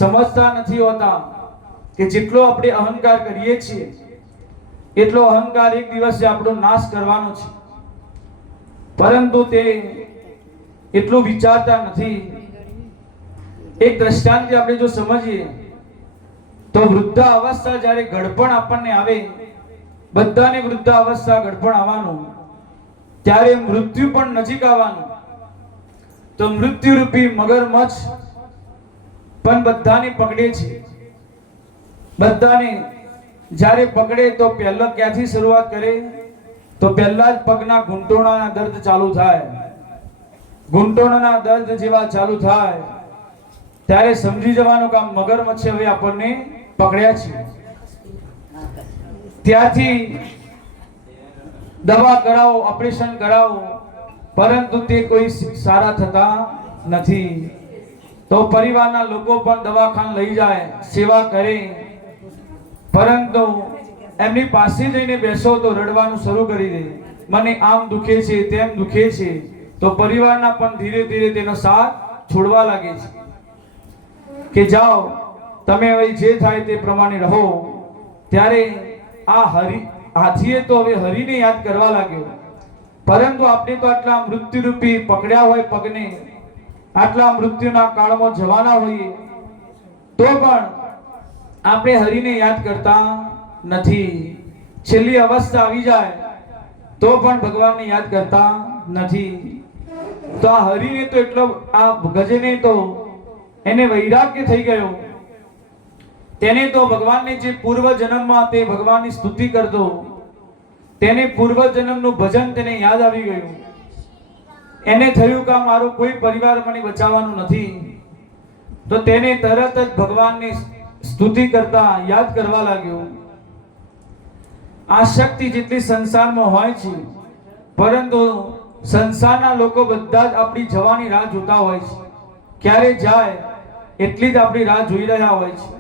સમજતા નથી હોતા કે જેટલો આપણે અહંકાર કરીએ છીએ એટલો અહંકાર એક દિવસે આપણો નાશ કરવાનો છે. પરંતુ તે એટલું વિચારતા નથી. એક દ્રષ્ટાંત આપણે જો સમજીએ તો વૃદ્ધા અવસ્થા જ્યારે ગડપણ આપણને આવે, બધાને વૃદ્ધા અવસ્થા ગડપણ આવવાનું, ત્યારે મૃત્યુ પણ નજીક આવવાનું. તો મૃત્યુ રૂપી મગરમચ્છ પણ બધાને પકડે છે. બધાને જ્યારે પકડે તો પહેલા ક્યાંથી શરૂઆત કરે? તો પહેલા જ પગના ઘૂંટણોના દર્દ ચાલુ થાય. ઘૂંટણોના દર્દ જેવા ચાલુ થાય ત્યારે સમજી જવાનું કે આ મગરમચ્છે હવે આપણને પકડ્યા છે. ત્યાંથી દવા કરાવો, ઓપરેશન કરાવો, પરંતુ તે કોઈ સારા થતા નથી. તો પરિવારના લોકો પણ દવાખાને લઈ જાય, સેવા કરે, પરંતુ એમની પાસે જઈને બેસો તો રડવાનું શરૂ કરી દે. મને આમ દુખે છે, તેમ દુખે છે. તો પરિવારના પણ ધીરે ધીરે તેનો સાથ છોડવા લાગે છે કે જાઓ તમે હવે જે થાય તે પ્રમાણે રહો. ત્યારે આ હાથીએ તો હવે હરિને યાદ કરવા લાગ્યો. પરંતુ આપણે તો આટલા મૃત્યુરૂપી પકડ્યા હોય પગને, આટલા મૃત્યુના કાળમાં જવાના હોઈએ, તો પણ આપણે હરિને યાદ કરતા નથી. છેલ્લી અવસ્થા આવી જાય તો પણ ભગવાનને યાદ કરતા નથી. તો આ હરિને તો એટલો, આ ગજને તો એને વૈરાગ્ય થઈ ગયો. તેને તો ભગવાનને જે પૂર્વ જન્મમાં તે ભગવાનની સ્તુતિ કરતો, તેને પૂર્વ જન્મનું ભજન તેને યાદ આવી ગયું. એને થયું કે મારો કોઈ પરિવાર મને બચાવવાનું નથી. તો તેને તરત જ ભગવાનની સ્તુતિ કરતા યાદ કરવા લાગ્યો. આ શક્તિ જેટલી સંસારમાં હોય છે, પરંતુ સંસારના લોકો બધા જ આપણી જવાની રાહ જોતા હોય છે. ક્યારે જાય એટલી જ આપણી રાહ જોઈ રહ્યા હોય છે.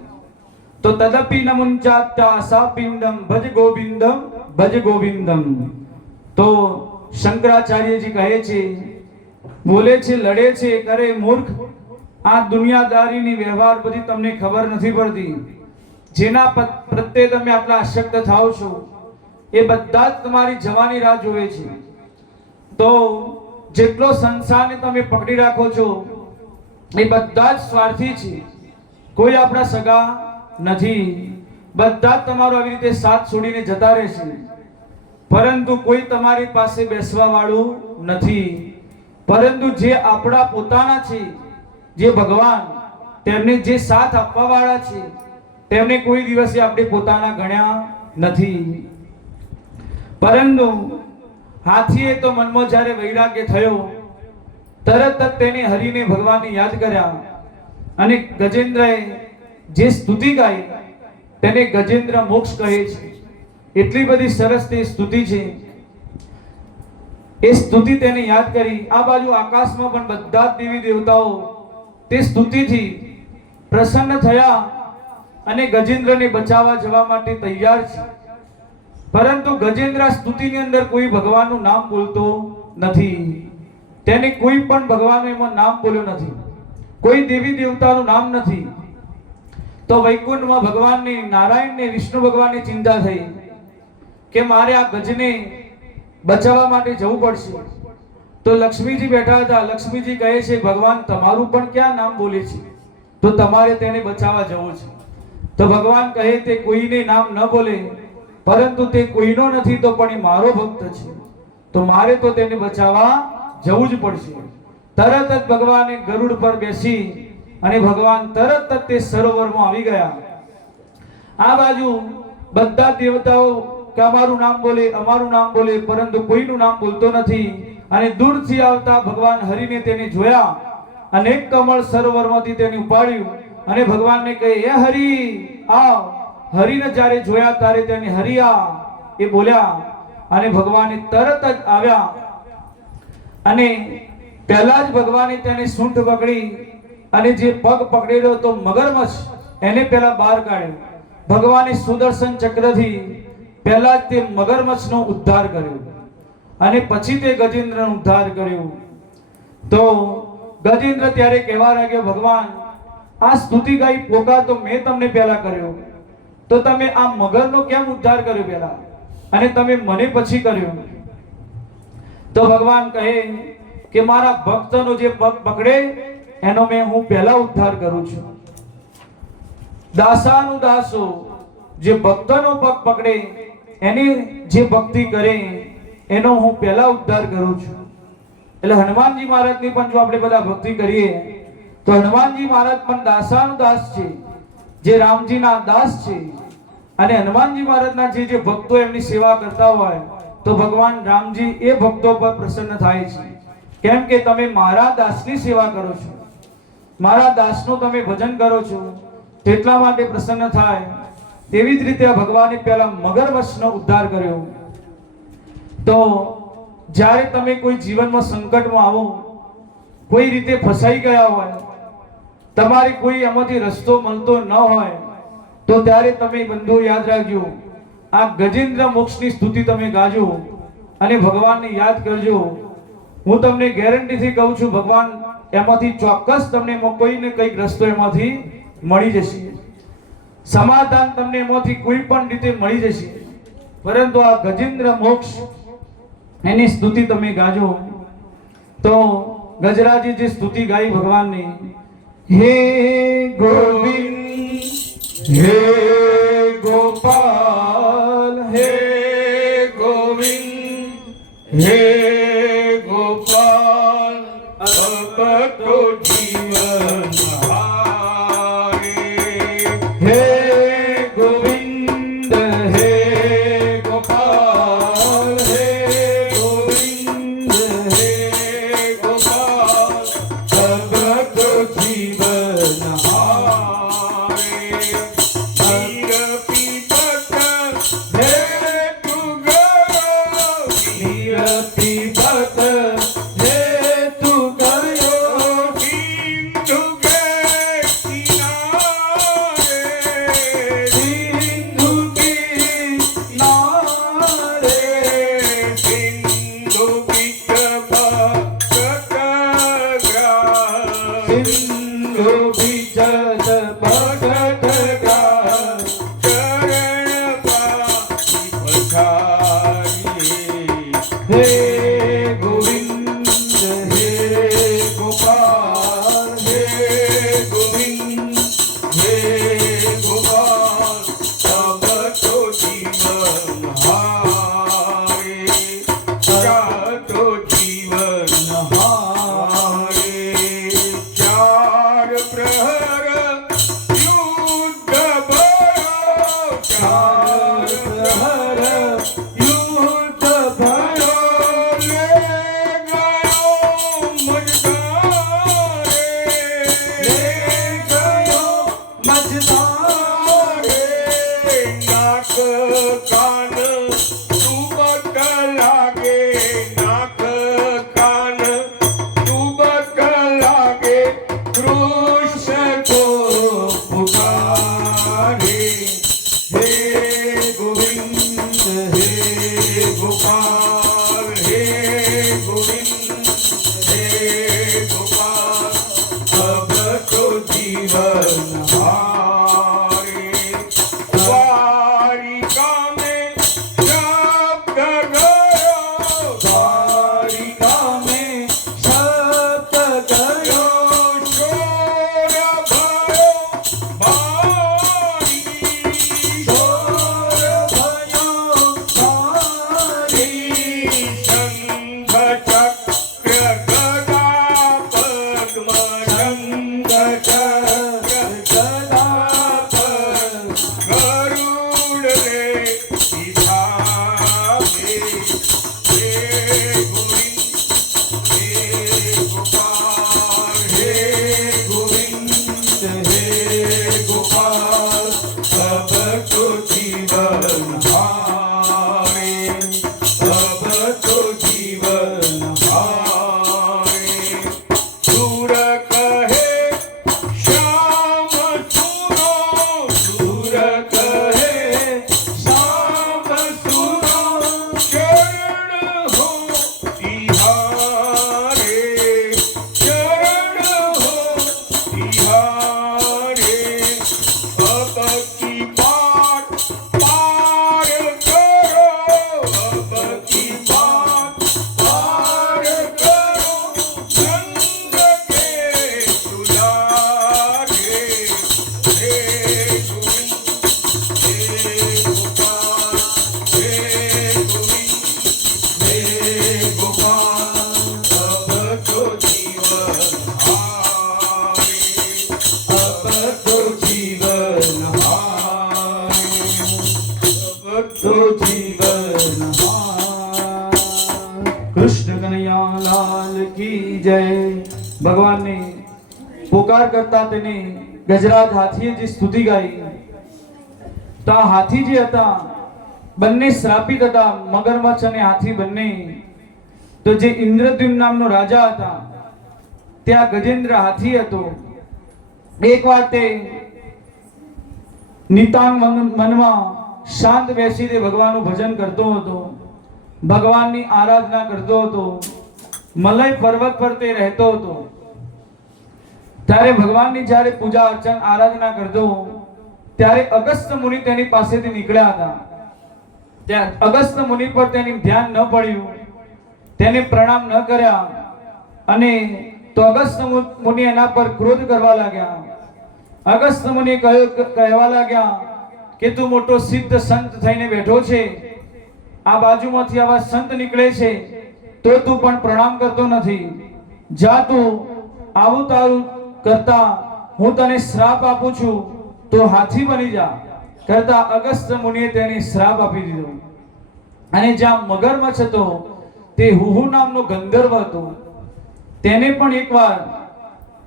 તો તદપી નમુંચાત્તા સાપિંડમ ભજ ગોવિંદમ ભજ ગોવિંદમ. તો શંકરાચાર્યજી કહે છે, બોલે છે, લડે છે, કરે મૂર્ખ, આ દુનિયાદારીની વ્યવહાર બધી તમને ખબર નથી પડતી. જેના પ્રત્યે તમે આટલા આસક્ત થાઓ છો એ બધા જ તમારી જવાની રાહ જોવે છે. તો જેટલો સંસારને તમે પકડી રાખો છો એ બધા જ સ્વાર્થી છે. કોઈ આપણા સગા નથી. બધા જ તમારો આવી રીતે સાથ છોડીને જતા રહેશે, પરંતુ કોઈ તમારી પાસે બેસવા વાળું નથી. પરંતુ જે આપણા પોતાના છે, જે ભગવાન, તેમને જે સાથ આપવા વાળા છે, તેમને કોઈ દિવસે આપણે પોતાના ગણ્યા નથી. પરંતુ હાથીએ તો મનમાં જ્યારે વૈરાગ્ય થયો, તરત જ તેને હરિને ભગવાનને યાદ કર્યા. અને ગજેન્દ્રએ જે સ્તુતિ ગાઈ તેને ગજેન્દ્ર મોક્ષ કહે છે. એટલી બધી સરસ તે સ્તુતિ છે. એ સ્તુતિ તેને યાદ કરી. આ બાજુ આકાશમાં પણ બધા જ દેવી દેવતાઓ તે સ્તુતિથી પ્રસન્ન થયા અને ગજેન્દ્રને બચાવવા જવા માટે તૈયાર છે. પરંતુ ગજેન્દ્ર સ્તુતિની અંદર કોઈ ભગવાનનું નામ બોલતો નથી. તેને કોઈ પણ ભગવાનનું એમાં નામ બોલ્યો નથી, કોઈ દેવી દેવતાનું નામ નથી. તો વૈકુંઠમાં ભગવાનની, નારાયણને, વિષ્ણુ ભગવાનની ચિંતા થઈ કે મારે આ ગજને બચાવવા માટે જવું પડશે. તો લક્ષ્મીજી બેઠા હતા. લક્ષ્મીજી કહે છે, ભગવાન તમારું પણ ક્યાં નામ બોલે છે, તો તમારે તેને બચાવવા જવું છે. તો ભગવાન કહે, તે કોઈને નામ ન બોલે, પરંતુ તે કોઈનો નથી તો પણ એ મારો ભક્ત છે, તો મારે તો તેને બચાવવા જવું જ પડશે. તરત જ ભગવાને ગરુડ પર બેસી અને ભગવાન તરત જ તે સરોવરમાં આવી ગયા. આ બાજુ બધા દેવતાઓ કે અમારું નામ બોલે, અમારું નામ બોલે, પરંતુ કોઈનું નામ બોલતો નથી. અને દૂરથી આવતા ભગવાન હરિને તેને જોયા અને એક કમળ સરોવરમાંથી તેને ઉપાડ્યું અને ભગવાનને કહે, હે હરિ આવ. હરિને જ્યારે જોયા ત્યારે તેને હરિયા એ બોલ્યા અને ભગવાને તરત જ આવ્યા. અને પહેલા જ ભગવાને તેને સૂંઢ પકડી અને જે પગ પકડેલો તો મગરમચ્છ, એને પહેલા બહાર કાઢ્યો. ભગવાને સુદર્શન ચક્રથી પહેલા જ તે મગરમચ્છનો ઉદ્ધાર કર્યો અને પછી તે ગજેન્દ્રનો ઉદ્ધાર કર્યો. તો ગજેન્દ્ર ત્યારે કહેવા લાગ્યો, ભગવાન આ સ્તુતિ ગાઈ પોકા તો મેં તમને પહેલા કર્યો, તો તમે આ મગરનો કેમ ઉદ્ધાર કર્યો પહેલા અને તમે મને પછી કર્યો? તો ભગવાન કહે કે મારા ભક્તનો જે પગ પકડે એનો હું પહેલા ઉદ્ધાર કરું છું. દાસાનું દાસો, જે ભક્તનો પગ પકડે એની જે ભક્તિ કરે એનો હું પહેલા ઉદ્ધાર કરું છું. એટલે હનુમાનજી મહારાજની પણ જો આપણે બધા ભક્તિ કરીએ તો હનુમાનજી મહારાજ પણ દાસાનું દાસ છે, જે રામજીના દાસ છે. અને હનુમાનજી મહારાજના જે ભક્તો એમની સેવા કરતા હોય તો ભગવાન રામજી એ ભક્તો પર પ્રસન્ન થાય છે. કેમ કે તમે મારા દાસની સેવા કરો છો, મારા દાસનું તમે ભજન કરો છો, તેટલા માટે પ્રસન્ન થાય. તેવી જ રીતે ભગવાને પહેલા મગરમચ્છનો ઉદ્ધાર કર્યો. તો જ્યારે તમે કોઈ જીવનમાં સંકટમાં આવો, કોઈ રીતે ફસાઈ ગયા હોય, તમારે કોઈ એમાંથી રસ્તો મળતો ન હોય, તો ત્યારે તમે બંધુ યાદ રાખજો, આ ગજેન્દ્ર મોક્ષની સ્તુતિ તમે ગાજો અને ભગવાનને યાદ કરજો. હું તમને ગેરંટીથી કહું છું, ભગવાન એમાંથી ચોક્કસ તમને કોઈ ને કંઈક રસ્તો એમાંથી મળી જશે. સમાધાન તમને એમાંથી કોઈ પણ રીતે મળી જશે, પરંતુ આ ગજેન્દ્ર મોક્ષ એની સ્તુતિ તમે ગાજો તો ગજરાજી જે સ્તુતિ ગાઈ ભગવાનની, હે ગોવિંદ હે ગોપાલ હે ગોવિંદ હે ગોપાલ અબ તો જીવન હારે, હે ગોવિંદ હે ગોપાલ હે ગોવિંદ હે ગોપાલ અબ તો જીવન હારે, વીર પીપત હે તું ગયો, વીર પીપત હે તું ગયો, સિંધુ કે કિનારે, સિંધુ કિનારે, સિંધુ બીચ ભગત ગ્રાસ, સિંધુ બીચ ભગત ગ્રાસ, ચરણ પાછી પધારીએ, હે ગોવિંદ હે ગોપાલ હે ગોવિંદ હે ગોપાલ અબ તો જીવન હારે, તો જીવન હારે, ચાર પ્રહર યુદ્ધ ભયો, ચાર પ્રહર યુદ્ધ ભયો, લે ગયો મજદારે, લે ગયો મજદારે, નાક કાન ડૂબત લાગે, નાક કાન ડૂબત લાગે, કૃષ્ણ કો પુકારે, હે ગોવિંદ હે ગોપાલ હે ગોવિંદ હે ગોપાલ અબ તો જીવન હારે, દ્વારિકા में शब्द गयो, द्वारिका में शब्द गयो, शोर भयो भारी, शोर भयो भारी, शंख चक्र गदा पद्म, शंख चक्र गदा पद्म, गरुड़ रे सिधावे, हे गोविंद हे गोपाल हे गोविंद हे गोपाल अब तो जीवन हारे, अब तो जीवन हारे, दूर कहे श्याम सुनो, दूर कहे श्याम सुनो, शरण हो तिहारे, शरण हो तिहारे, अब की बात पार करो, अब की बात पार करो, संग के दुलारे, हे गोविंद हे गोपाल हे गोविंद हे गोपाल अब तो जीवन हारे, अब तो जीवन हारे, अब तो जीवन हारे। कृष्ण कन्हैया लाल की जय। भगवान ने पुकार करता તેને ગજરાજ હાથીએ જે સ્તુતિ ગાઈ, તો આ હાથી જે હતા બંને શ્રાપિત હતા, મગરમચ્છ અને હાથી બંને. તો જે ઇન્દ્રદ્યુમ્ન નામનો રાજા હતા ત્યાં ગજેન્દ્ર હાથી હતો. એકવાર તે નિતાંગ મનમાં શાંત બેસીને ભગવાનનું ભજન કરતો હતો, ભગવાનની આરાધના કરતો હતો, મલય પર્વત પર તે રહેતો હતો. ત્યારે ભગવાનની જ્યારે પૂજા અર્ચન આરાધના કરતો ત્યારે અગસ્ત્ય મુનિ તેની પાસેથી નીકળ્યા હતા. ત્યાં અગસ્ત્ય મુનિ પર તેની ધ્યાન ન પડ્યું, તેને પ્રણામ ન કર્યા, અને તો અગસ્ત્ય મુનિ એના પર ક્રોધ કરવા લાગ્યા. અગસ્ત્ય મુનિ કહેવા લાગ્યા કે તું મોટો સિદ્ધ સંત થઈને બેઠો છે, આ બાજુમાંથી આવા સંત નીકળે છે તો તું પણ પ્રણામ કરતો નથી. જા તું આવું તારું કરતા હું તને શ્રાપ આપું છું, તો હાથી બની જા. કરતા અગસ્ત્ય મુનિએ તેને શ્રાપ આપી દીધો. અને જ્યાં મગરમચ્છ હતો તે હુહુ નામનો ગંધર્વ હતો. તેને પણ એકવાર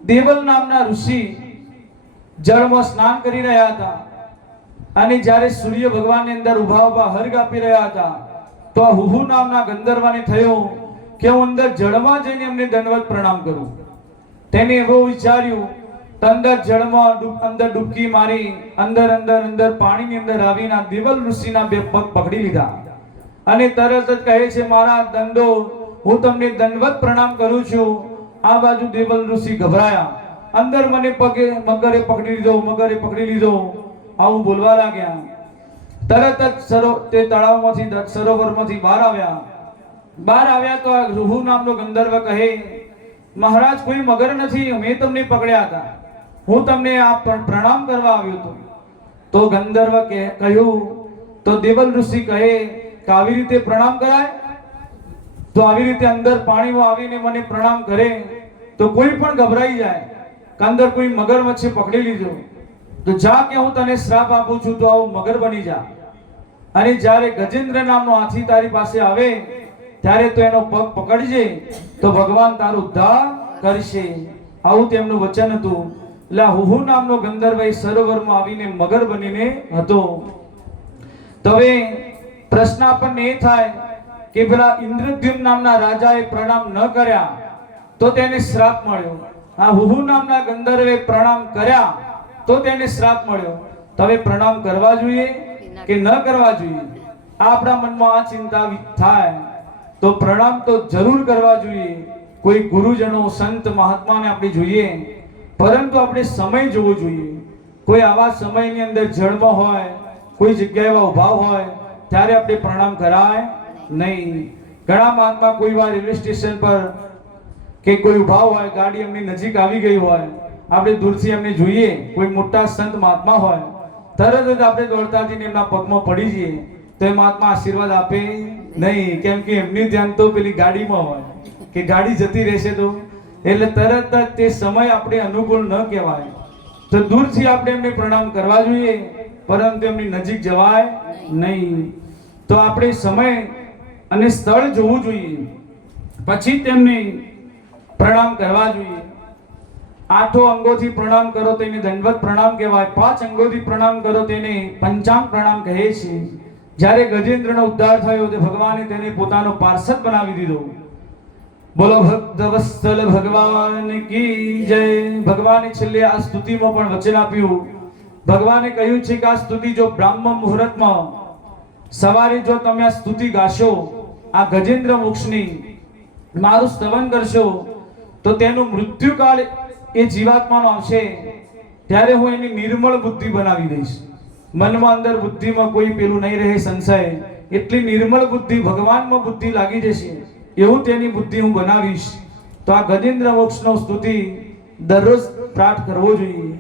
દેવલ નામના ઋષિ જળમાં સ્નાન કરી રહ્યા હતા, અને જ્યારે સૂર્ય ભગવાનની અંદર ઉભા ઉભા હર્ગ આપી રહ્યા હતા, તો આ હુહુ નામના ગંધર્વને થયો કે હું અંદર જળમાં જઈને એમને દંડવત પ્રણામ કરું. તેને એવું વિચાર્યું, અંદર જળમાં અંદર ડૂબકી મારી અંદર પાણીની અંદર આવીને દેવલ ઋષિના બે પગ પકડી લીધા, અને તરત જ કહે છે મારા દંડો, હું તમને દંડવત પ્રણામ કરું છું. આ બાજુ દેવલ ઋષિ ગભરાયા, અંદર મને પગે મગરે પકડી લીધો આવું બોલવા લાગ્યા. તરત જ તે તળાવમાંથી સરોવરમાંથી બહાર આવ્યા તો આ રૂહુ નામનો ગંધર્વ કહે, મહારાજ કોઈ મગર નથી, મેં તમને પકડ્યા હતા, હું તમને આ પ્રણામ કરવા આવ્યો હતો. તો ગંધર્વ કહ્યું, તો દેવલ ઋષિ કહે કે આવી રીતે પ્રણામ કરાય? તો આવી રીતે અંદર પાણીમાં આવીને મને પ્રણામ કરે તો કોઈ પણ ગભરાઈ જાય કે અંદર કોઈ મગરમચ્છે પકડી લીધો, તો જા કે હું તને શ્રાપ આપું છું, તો આવું મગર બની જા. અને જ્યારે ગજેન્દ્ર નામનો હાથી તારી પાસે આવે ત્યારે તો એનો પગ પકડજે, તો ભગવાન તારું ઉદ્ધાર કરશે. આવું તેમનું વચન હતું. એટલે હુહુ નામનો ગંધર્વ સરોવરમાં આવીને મગર બનીને હતો. તો હવે પ્રશ્ન આપણને એ થાય કે પેલા ઇન્દ્રદ્યુમ્ન નામના રાજાએ પ્રણામ ન કર્યા તો તેને શ્રાપ મળ્યો. આ હુહુ નામના ગંધર્વે પ્રણામ કર્યા તો તેને શ્રાપ મળ્યો. તો હવે પ્રણામ કરવા જોઈએ કે ન કરવા જોઈએ? આપણા મનમાં આ ચિંતા થાય તો પ્રણામ તો જરૂર કરવા જોઈએ. કોઈ ગુરુજનો સંત મહાત્માને આપણે જોઈએ, પરંતુ આપણે સમય જોવો જોઈએ. કોઈ આવા સમયની અંદર જળમાં હોય, કોઈ જગ્યાએ એવા ઉભા હોય ત્યારે આપણે પ્રણામ કરાય નહીં. ઘણા મહાત્મા કોઈ વાર રેલવે સ્ટેશન પર કે કોઈ ઉભા હોય, ગાડી એમની નજીક આવી ગઈ હોય, આપણે દૂરથી એમને જોઈએ, કોઈ મોટા સંત મહાત્મા હોય, તરત જ આપણે દોડતા જઈને એમના પગમાં પડી જઈએ તો એ મહાત્મા આશીર્વાદ આપે નહીં, કેમ કે એમની ધ્યાન તો પેલી ગાડીમાં હોય કે ગાડી જતી રહેશે તો, એટલે તરત જ તે સમય આપણે અનુકૂળ ન કહેવાય. તો દૂરથી આપણે એમને પ્રણામ કરવા જોઈએ, પરંતુ એમની નજીક જવાય નહીં. તો આપણે સમય અને સ્થળ જોવું જોઈએ, પછી તેમને પ્રણામ કરવા જોઈએ. 8 અંગોથી પ્રણામ કરો તેને દંડવત પ્રણામ કહેવાય. 5 અંગોથી પ્રણામ કરો તેને પંચાંગ પ્રણામ કહે છે. જ્યારે ગજેન્દ્રનો ઉદ્ધાર થયો તો ભગવાને તેને પોતાનો પાર્ષદ બનાવી દીધો. બોલો ભક્તવત્સલ ભગવાન કી જય. ભગવાને છેલ્લે આ સ્તુતિમાં પણ વચન આપ્યું. ભગવાને કહ્યું છે કે આ સ્તુતિ જો બ્રાહ્મ મુહૂર્તમાં સવારે જો તમે આ સ્તુતિ ગાશો, આ ગજેન્દ્ર મોક્ષની મારું સ્તવન કરશો, તો તેનું મૃત્યુકાળ એ જીવાત્માનો આવશે ત્યારે હું એની નિર્મળ બુદ્ધિ બનાવી દઈશ. મનમાં અંદર બુદ્ધિમાં કોઈ પેલું નહીં રહે સંશય, એટલી નિર્મળ બુદ્ધિ, ભગવાનમાં બુદ્ધિ લાગી જશે, એવું તેની બુદ્ધિ હું બનાવીશ. તો આ ગજેન્દ્ર મોક્ષનો સ્તુતિ દરરોજ પાઠ કરવો જોઈએ.